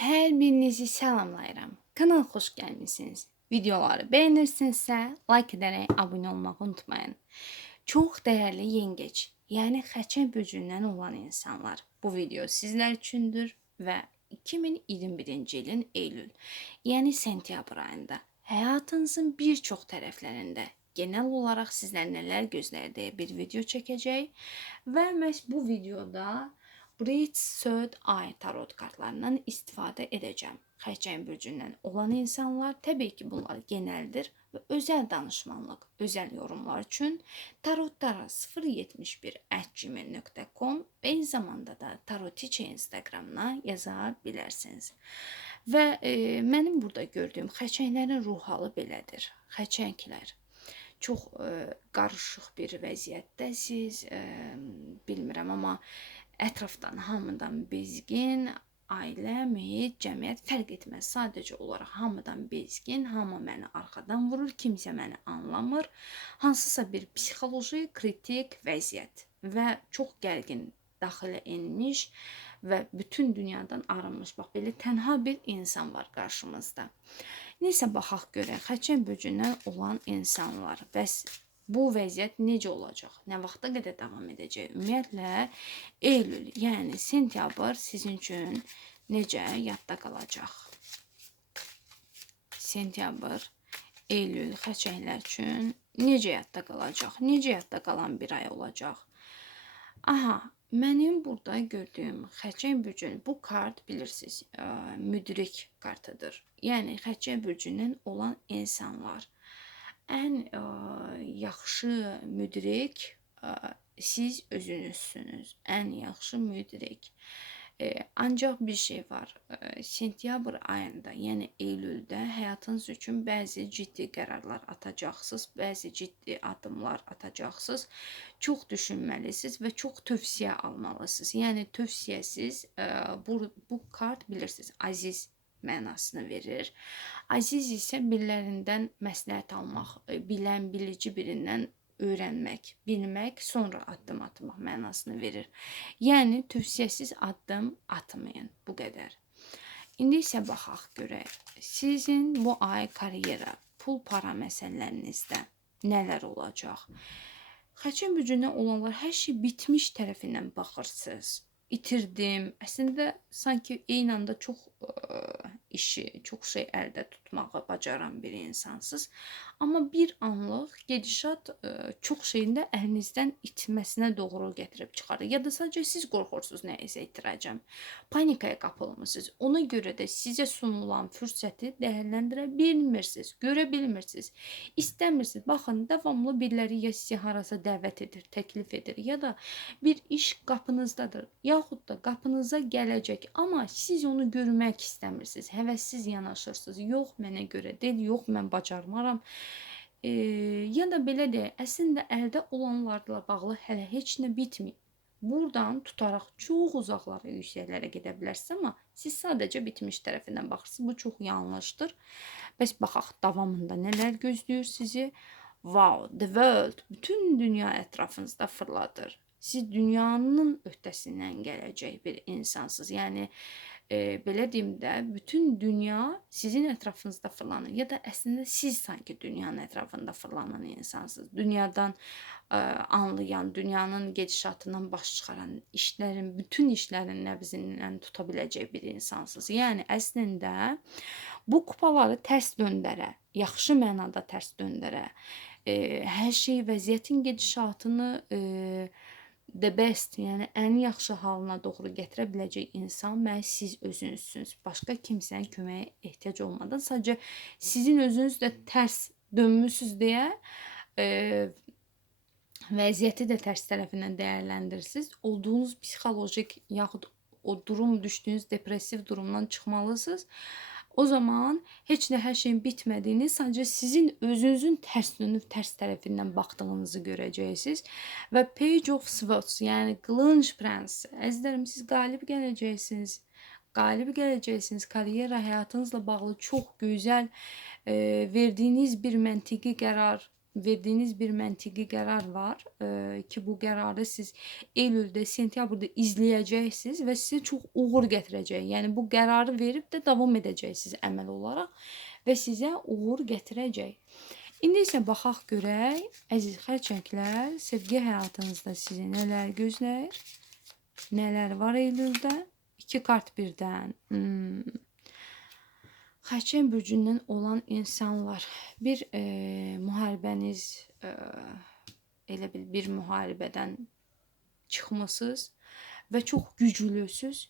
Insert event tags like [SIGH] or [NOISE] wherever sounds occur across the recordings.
Hər birinizi salamlayıram. Kanala xoş gəlmisiniz. Videoları bəyənirsinizsə, like edərək abunə olmağı unutmayın. Çox dəyərli yengeç, yəni xəçən bürcündən olan insanlar. Bu video sizlər üçündür və 2021-ci ilin eylül, yəni sentyabr ayında həyatınızın bir çox tərəflərində genel olaraq sizdən nələr gözlər deyə bir video çəkəcək və məhz bu videoda Bridge Third Eye tarot kartlarından istifadə edəcəm. Xərçəng bürcündən olan insanlar təbii ki, bunlar genəldir və özəl danışmanlıq, özəl yorumlar üçün tarotlara 071@gmail.com və eyni zamanda da tarotiçe Instagramına yaza bilərsiniz. Və e, mənim burada gördüyüm xərçənglərin ruh halı belədir. Xərçənglər çox e, qarışıq bir vəziyyətdəsiz, e, bilmirəm, amma ətrafdan hamıdan bezgin, ailə, mühit, cəmiyyət fərq etməz. Sadəcə olaraq hamıdan bezgin, hamı məni arxadan vurur, kimsə məni anlamır. Hansısa bir psixoloji, kritik vəziyyət və çox gərgin daxilə enmiş və bütün dünyadan arınmış. Bax belə tənha bir insan var qarşımızda. Nəsə baxaq görək. Xəçən bürcündən olan insanlar. Bəs bu vəziyyət necə olacaq? Nə vaxta qədər davam edəcək? Ümumiyyətlə eylül, yəni sentyabr sizin üçün necə yadda qalacaq? Sentyabr, eylül xəçəklər üçün necə yadda qalacaq? Necə yadda qalan bir ay olacaq? Aha, mənim burada gördüyüm xəçək bürcünün bu kart bilirsiniz, ə, müdrik kartıdır. Yəni xəçək bürcündən olan insanlar ən ə, yaxşı müdrik ə, siz özünüzsünüz. Ən yaxşı müdrik. E, ancaq bir şey var. E, sentyabr ayında, yəni eylüldə həyatınız üçün bəzi ciddi qərarlar atacaqsınız, bəzi ciddi addımlar atacaqsınız. Çox düşünməlisiniz və çox tövsiyə almalısınız. Yəni tövsiyəsiz e, bu bu kart bilirsiniz, aziz mənasını verir. Aziz isə birilərindən məsləhət almaq, e, bilən, bilici birindən öyrənmək, bilmək, sonra addım atmaq mənasını verir. Yəni tövsiyəsiz addım atmayın. Bu qədər. İndi isə baxaq görək. Sizin bu ay karyera, pul, para məsələlərinizdə nələr olacaq? Xəçin gücündə olanlar hər şey bitmiş tərəfindən baxırsınız itirdim. Əslində sanki eyni anda çox ə, işi, çox şey əldə tutmağı bacaran bir insansınız. Amma bir anlıq gedişat ə, çox şeyin də əlinizdən itməsinə doğru gətirib çıxarır. Ya da sadəcə siz qorxursunuz nəyisə itirəcəm. Panikaya qapılmısınız. Ona görə də sizə sunulan fürsəti dəyərləndirə bilmirsiniz, görə bilmirsiniz. İstəmirsiniz. Baxın, davamlı biriləri ya sizi harasa dəvət edir, təklif edir, ya da bir iş qapınızdadır. Ya yaxud da qapınıza gələcək, amma siz onu görmək istəmirsiniz, həvəssiz yanaşırsınız. Yox, mənə görə deyil, yox, mən bacarmaram. E, ya da belə deyək, əslində əldə olanlarla bağlı hələ heç nə bitməyib. Buradan tutaraq çox uzaqlara, yüksəklərə gedə bilərsiniz, amma siz sadəcə bitmiş tərəfindən baxırsınız. Bu çox yanlışdır. Bəs baxaq davamında nələr gözləyir sizi? Wow, the world, bütün dünya ətrafınızda fırladır siz dünyanın öhdəsindən gələcək bir insansınız. Yəni e, belə deyim də, bütün dünya sizin ətrafınızda fırlanır ya da əslində siz sanki dünyanın ətrafında fırlanan insansınız. Dünyadan e, anlayan, dünyanın gedişatından baş çıxaran, işlərin, bütün işlərin nəbzindən tuta biləcək bir insansınız. Yəni əslində bu kupaları tərs döndərə, yaxşı mənada tərs döndərə, e, hər şey vəziyyətin gedişatını e, the best, yəni ən yaxşı halına doğru gətirə biləcək insan məhz siz özünüzsünüz. Başqa kimsənin köməyə ehtiyac olmadan sadəcə sizin özünüz də tərs dönmüsüz deyə e, vəziyyəti də tərs tərəfindən dəyərləndirirsiniz. Olduğunuz psixolojik yaxud o durum düşdüyünüz depressiv durumdan çıxmalısınız. O zaman heç nə hər şeyin bitmədiyini, sadəcə sizin özünüzün tərs dönüb tərs tərəfindən baxdığınızı görəcəksiniz. Və Page of Swords, yəni qılınc prensi. Əzizlərim, siz qalib gələcəksiniz. Qalib gələcəksiniz. Karyera həyatınızla bağlı çox gözəl e, verdiyiniz bir məntiqi qərar verdiyiniz bir məntiqi qərar var e, ki, bu qərarı siz iyuldə, sentyabrda izləyəcəksiniz və sizə çox uğur gətirəcək. Yəni bu qərarı verib də davam edəcəksiniz əməl olaraq və sizə uğur gətirəcək. İndi isə baxaq görək, əziz xərçənglər, sevgi həyatınızda sizi nələr gözləyir? Nələr var iyuldə? 2 kart birdən. Hmm. Xərçəng bürcündən olan insanlar bir e, müharibəniz e, elə bil bir müharibədən çıxmısınız və çox güclüsüz.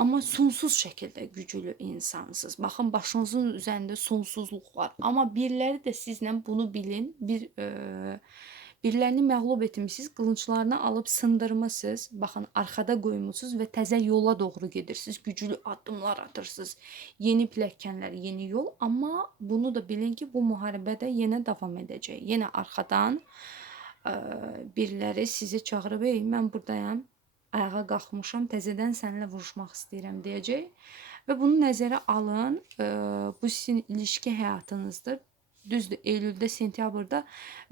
Amma sonsuz şəkildə güclü insansınız. Baxın, başınızın üzərində sonsuzluq var. Amma biriləri də sizlə bunu bilin, bir e, Birilərini məğlub etmisiniz, qılınclarını alıb sındırmısınız, baxın arxada qoymusunuz və təzə yola doğru gedirsiniz, güclü addımlar atırsınız. Yeni pilləkənlər, yeni yol, amma bunu da bilin ki, bu müharibə də yenə davam edəcək. Yenə arxadan ə, biriləri sizi çağırıb, "Ey, mən burdayam, ayağa qalxmışam, təzədən səninlə vuruşmaq istəyirəm" deyəcək. Və bunu nəzərə alın. Ə, bu sizin ilişki həyatınızdır. Düzdür, iyuldə, sentyabrda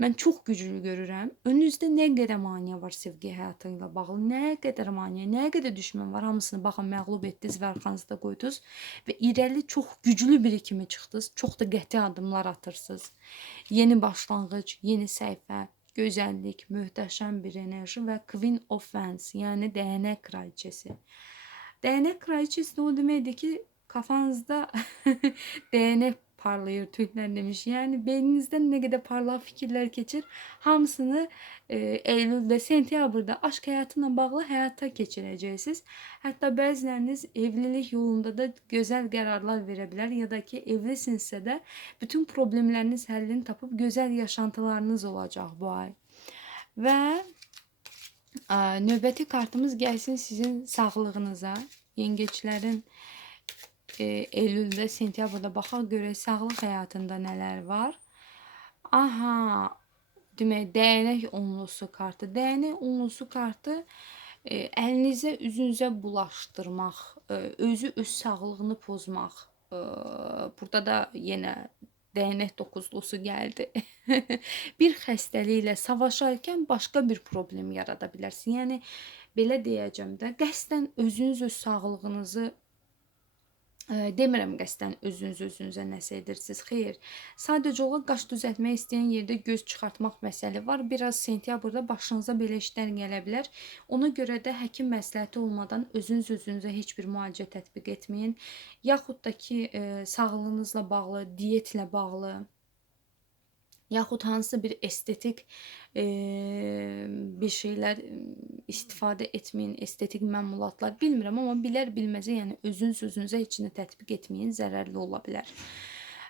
mən çox güclü görürəm. Önünüzdə nə qədər maneə var sevgi həyatı bağlı, nə qədər maneə, nə qədər düşmən var, hamısını baxın məğlub etdiniz və arxanızda qoydunuz və irəli çox güclü biri kimi çıxdınız. Çox da qəti addımlar atırsınız. Yeni başlanğıc, yeni səhifə, gözəllik, möhtəşəm bir enerji və Queen of Wands, yəni dəyənək kraliçəsi. Dəyənək kraliçəsi də o deməkdir ki, kafanızda [LAUGHS] dəyənək parlayır Türkler demiş. Yani beyninizden ne kadar parlak fikirler geçir. Hamısını e, Eylül'de, sentyabrda aşk hayatına bağlı hayata geçireceksiniz. Hatta bəziləriniz evlilik yolunda da güzel kararlar verebilir ya da ki evlisinizsə də bütün problemləriniz həllini tapıb gözəl yaşantılarınız olacaq bu ay. Və ə, növbəti kartımız gəlsin sizin sağlığınıza. Yengeçlərin e, Eylüldə, sentyabrda baxaq görək sağlıq həyatında nələr var. Aha, demək dəyənək onlusu kartı. Dəyənək onlusu kartı e, əlinizə, üzünüzə bulaşdırmaq, e, özü öz sağlığını pozmaq. E, burada da yenə dəyənək dokuzlusu gəldi. [LAUGHS] bir xəstəliklə savaşarkən başqa bir problem yarada bilərsən. Yəni belə deyəcəm də, qəsdən özünüz öz sağlığınızı Demirəm qəsdən özünüz özünüzə nəsə edirsiniz. Xeyr. Sadəcə olaraq qaş düzəltmək istəyən yerdə göz çıxartmaq məsələ var. Biraz sentyabrda başınıza belə işlər gələ bilər. Ona görə də həkim məsləhəti olmadan özünüz özünüzə heç bir müalicə tətbiq etməyin. Yaxud da ki, sağlığınızla bağlı, diyetlə bağlı yaxud hansısa bir estetik e, bir şeylər istifadə etməyin, estetik məmulatlar bilmirəm, amma bilər bilməzə, yəni özün sözünüzə nə tətbiq etməyin, zərərli ola bilər.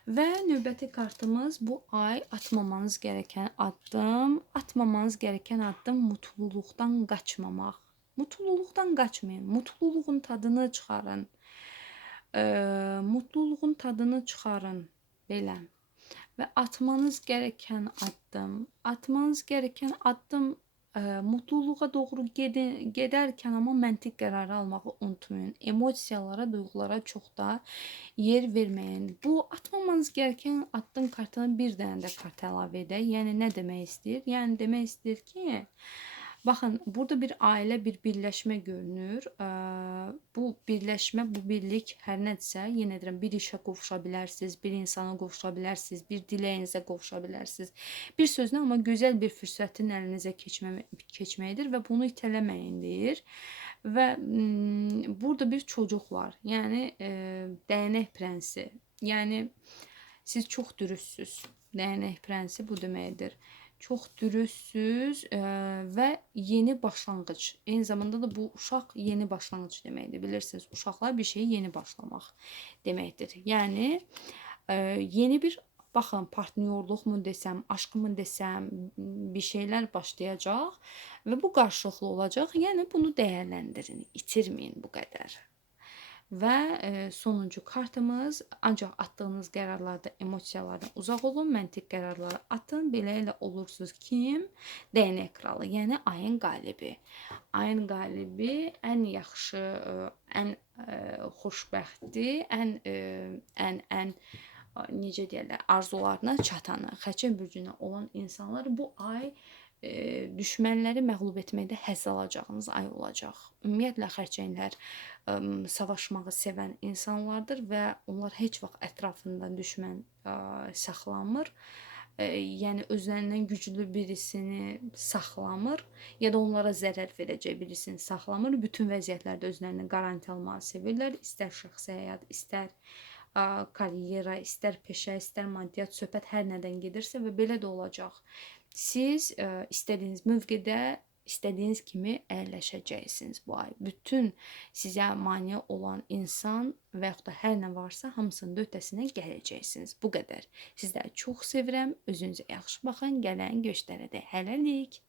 Və növbəti kartımız bu ay atmamanız gereken addım, atmamanız gereken addım mutluluqdan qaçmamaq. Mutluluqdan qaçmayın, mutluluğun tadını çıxarın. E, mutluluğun tadını çıxarın belə ve atmanız gereken addım, atmanız gereken addım e, mutluluğa doğru gede, gedərkən amma məntiq qərarı almağı unutmayın. Emosiyalara, duyğulara çox da yer verməyin. Bu atmamanız gereken addım kartına bir dənə də kart əlavə edək. Yəni nə demək istəyir? Yəni demək istəyir ki, Bakın burada bir aile bir birleşme görünür. bu birleşme, bu birlik hər nədirsə, yenə deyirəm, bir işə qovuşa bilərsiniz, bir insana qovuşa bilərsiniz, bir diləyinizə qovuşa bilərsiniz. Bir sözlə amma gözəl bir fürsətin əlinizə keçmə, keçməyidir və bunu itələməyin deyir. Və burada bir çocuk var. Yəni dəyənək prensi. Yəni siz çox dürüstsüz. Dəyənək prensi bu deməkdir çok dürüstsüz e, ve yeni başlangıç. Eyni zamanda da bu uşaq yeni başlangıç deməkdir. Bilirsiniz, uşaqlar bir şeyi yeni başlamaq deməkdir. Yəni e, yeni bir baxın, partnyorluq mu desəm, aşk mı desəm, bir şeylər başlayacaq və bu qarşılıqlı olacaq. Yəni bunu dəyərləndirin, itirməyin bu qədər. Və e, sonuncu kartımız ancaq atdığınız qərarlarda emosiyalardan uzaq olun, məntiq qərarları atın. Beləliklə olursunuz kim? Dəyənək kralı, yəni ayın qalibi. Ayın qalibi ən yaxşı, e, ən e, xoşbəxtdir, ən ən ən necə deyirlər, arzularına çatanı, Xəçər bürcünə olan insanlar bu ay e, düşmənləri məğlub etməkdə həzz alacağınız ay olacaq. Ümumiyyətlə xərçənglər ə, savaşmağı sevən insanlardır və onlar heç vaxt ətrafında düşmən ə, saxlamır. Ə, yəni özlərindən güclü birisini saxlamır ya da onlara zərər verəcək birisini saxlamır. Bütün vəziyyətlərdə özlərini qaranti almağı sevirlər. İstər şəxsi həyat, istər ə, karyera, istər peşə, istər maddiyyat, söhbət hər nədən gedirsə və belə də olacaq. Siz ə, istədiyiniz mövqedə istədiyiniz kimi əyləşəcəksiniz bu ay. Bütün sizə mane olan insan və yaxud da hər nə varsa hamısının da öhdəsinə gələcəksiniz. Bu qədər. Sizləri çox sevirəm. Özünüzə yaxşı baxın. Gələn göstərədə hələlik.